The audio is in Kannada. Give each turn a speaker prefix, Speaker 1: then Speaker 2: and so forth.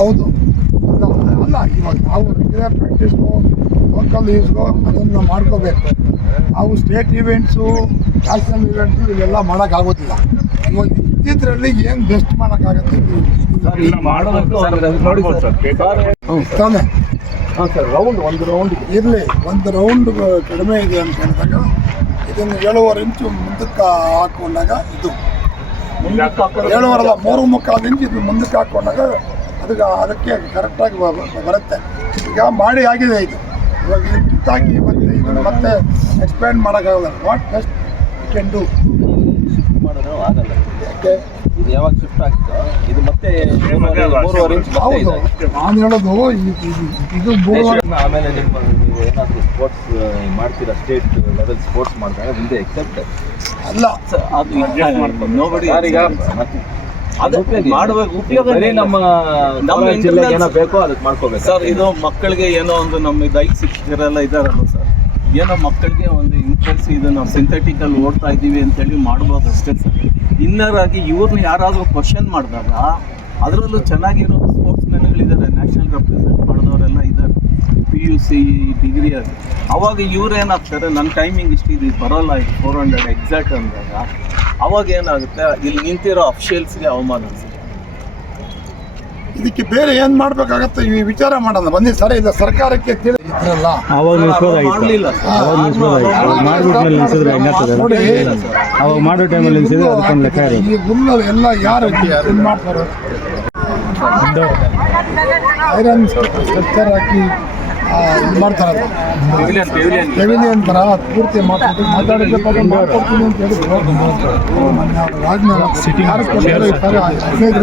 Speaker 1: ಹೌದು. ಅಲ್ಲ ಅಲ್ಲ ಇವಾಗ ನಾವು ರೆಗ್ಯುಲರ್ ಪ್ರಾಕ್ಟೀಸ್ಗೋ ಲೋಕಲ್ ಯೂಸ್ಗೋ ಅದನ್ನು ಮಾಡ್ಕೋಬೇಕು. ನಾವು ಸ್ಟೇಟ್ ಇವೆಂಟ್ಸು ನ್ಯಾಷನಲ್ ಇವೆಂಟ್ಸು ಇವೆಲ್ಲ ಮಾಡೋಕ್ಕಾಗೋದಿಲ್ಲ. ಇವಾಗ ಇದ್ದಿದ್ರಲ್ಲಿ ಏನು ಬೆಸ್ಟ್ ಮಾಡೋಕ್ಕಾಗತ್ತೆ ತಾನೆ.
Speaker 2: ಹಾಂ ಸರ್ ರೌಂಡ್ ಒಂದು ರೌಂಡ್
Speaker 1: ಇರಲಿ ಒಂದು ರೌಂಡ್ ಕಡಿಮೆ ಇದೆ ಅಂತ ಹೇಳಿದಾಗ ಇದನ್ನು ಏಳುವರೆ ಇಂಚು ಮುಂದಕ್ಕೆ ಹಾಕೊಂಡಾಗ ಇದು. ಏಳುವರೆಲ್ಲ ಮೂರು ಮುಕ್ಕಾಲು ಇಂಚು ಇದು ಮುಂದಕ್ಕೆ ಹಾಕೊಂಡಾಗ ಅದಕ್ಕೆ ಅದಕ್ಕೆ ಕರೆಕ್ಟಾಗಿ ಬರುತ್ತೆ. ಈಗ ಮಾಡಿ ಆಗಿದೆ ಇದು. ಇವಾಗ ಇದು ಕಿತ್ತಾಕಿ ಮತ್ತೆ ಇದನ್ನು ಮತ್ತೆ ಎಕ್ಸ್ಪ್ಯಾಂಡ್ ಮಾಡೋಕ್ಕಾಗಲ್ಲ. What best can do
Speaker 2: shift ಮಾಡೋದು ಆಗಲ್ಲ.
Speaker 1: ಯಾಕೆ?
Speaker 2: ಇದು ಯಾವಾಗ ಶಿಫ್ಟ್ ಆಗ್ತೋ ಇದು ಮತ್ತೆ ಮೂರುವರೆ ಇಂಚ್
Speaker 1: ಹೌದು. ನಾನು ಹೇಳೋದು ಇದು-
Speaker 2: ಆಮೇಲೆ ನಿಮ್ಮ ನೀವು ಏನಾದರೂ ಸ್ಪೋರ್ಟ್ಸ್ ಮಾಡ್ತೀರಾ? ಸ್ಟೇಟ್ ಲೆವೆಲ್ ಸ್ಪೋರ್ಟ್ಸ್ ಮಾಡಿದಾಗ ಮುಂದೆ ಎಕ್ಸೆಪ್ಟ್
Speaker 1: ಅಲ್ಲ
Speaker 3: ಅದು ಮಾಡುವಾಗ ಉಪಯೋಗ
Speaker 2: ನಮ್ಮ
Speaker 3: ನಮ್ಮ
Speaker 2: ಏನೋ ಬೇಕೋ ಅದಕ್ಕೆ ಮಾಡ್ಕೋಬೇಕು.
Speaker 3: ಸರ್ ಇದು ಮಕ್ಕಳಿಗೆ ಏನೋ ಒಂದು ನಮ್ಮ ದೈಹಿಕ ಶಿಕ್ಷಕರೆಲ್ಲ ಇದಾರಲ್ಲ ಸರ್? ಏನೋ ಮಕ್ಕಳಿಗೆ ಒಂದು ಇಂಟ್ರೆಸ್ಟ್ ಇದು ನಾವು ಸಿಂಥೆಟಿಕಲ್ಲಿ ಓಡ್ತಾ ಇದ್ದೀವಿ ಅಂತೇಳಿ ಮಾಡ್ಬೋದು ಅಷ್ಟೇ ಸರ್. ಇನ್ನರ್ ಆಗಿ ಇವ್ರನ್ನ ಯಾರಾದರೂ ಕ್ವಶನ್ ಮಾಡಿದಾಗ ಅದರಲ್ಲೂ ಚೆನ್ನಾಗಿರೋ ಸ್ಪೋರ್ಟ್ಸ್ ಮೆನ್ಗಳಿದ್ದಾರೆ ನ್ಯಾಷನಲ್ ರೆಪ್ರೆಸೆಂಟ್ ಮಾಡಿದವರೆಲ್ಲ ಪಿ ಯು ಸಿ ಡಿಗ್ರಿ ಅದು ಅವಾಗ ಇವ್ರು ಏನಾಗ್ತಾರೆ ನನ್ನ ಟೈಮಿಂಗ್ ಇಷ್ಟು ಇದು ಬರೋಲ್ಲ ಇದು ಫೋರ್ ಹಂಡ್ರೆಡ್ ಎಕ್ಸಾಕ್ಟ್ ಅಂದಾಗ ಅವಾಗ ಏನಾಗುತ್ತೆ ಇಲ್ಲಿ ನಿಂತಿರೋ ಅಫಿಷಿಯಲ್ಸ್ಗೆ ಅವಮಾನ
Speaker 1: ಇದಕ್ಕೆ ಬೇರೆ ಏನು ಮಾಡ್ಬೇಕಾಗತ್ತೆ? ಈ ವಿಚಾರ ಮಾಡಲ್ಲ ಬನ್ನಿ ಸರ್ ಇದು ಸರ್ಕಾರಕ್ಕೆ
Speaker 4: ಅವಾಗ
Speaker 3: ಮಾಡಲಿಲ್ಲ
Speaker 4: ಮಾಡೋ ಟೈಮಲ್ಲಿ ನಿಲ್ಸಿದ್ರೆ ಅದಕ್ಕೊಂದು ಲೆಕ್ಕ ಇರೋದು
Speaker 1: ಈ ಹುಲ್ಲಲ್ಲಿ ಎಲ್ಲ ಯಾರು ಮಾಡ್ತಾರೆ. ಐರನ್ ಸ್ಟ್ರಕ್ಚರ್ ಹಾಕಿ ಇದು ಮಾಡ್ತಾರೆ ಪೆವಿಲಿಯನ್ ಥರ ಪೂರ್ತಿ ಮಾತಾಡಿ ಮಾತಾಡಿದ್ರೆ ಪಾಪ ಮಾಡ್ಕೊಡ್ತೀನಿ ಅಂತ ಹೇಳಿದ್ರು. ಮೊನ್ನೆ ಅವ್ರು ರಾಜ್ನಾಥ್ ಹದಿನೈದರಿಂದ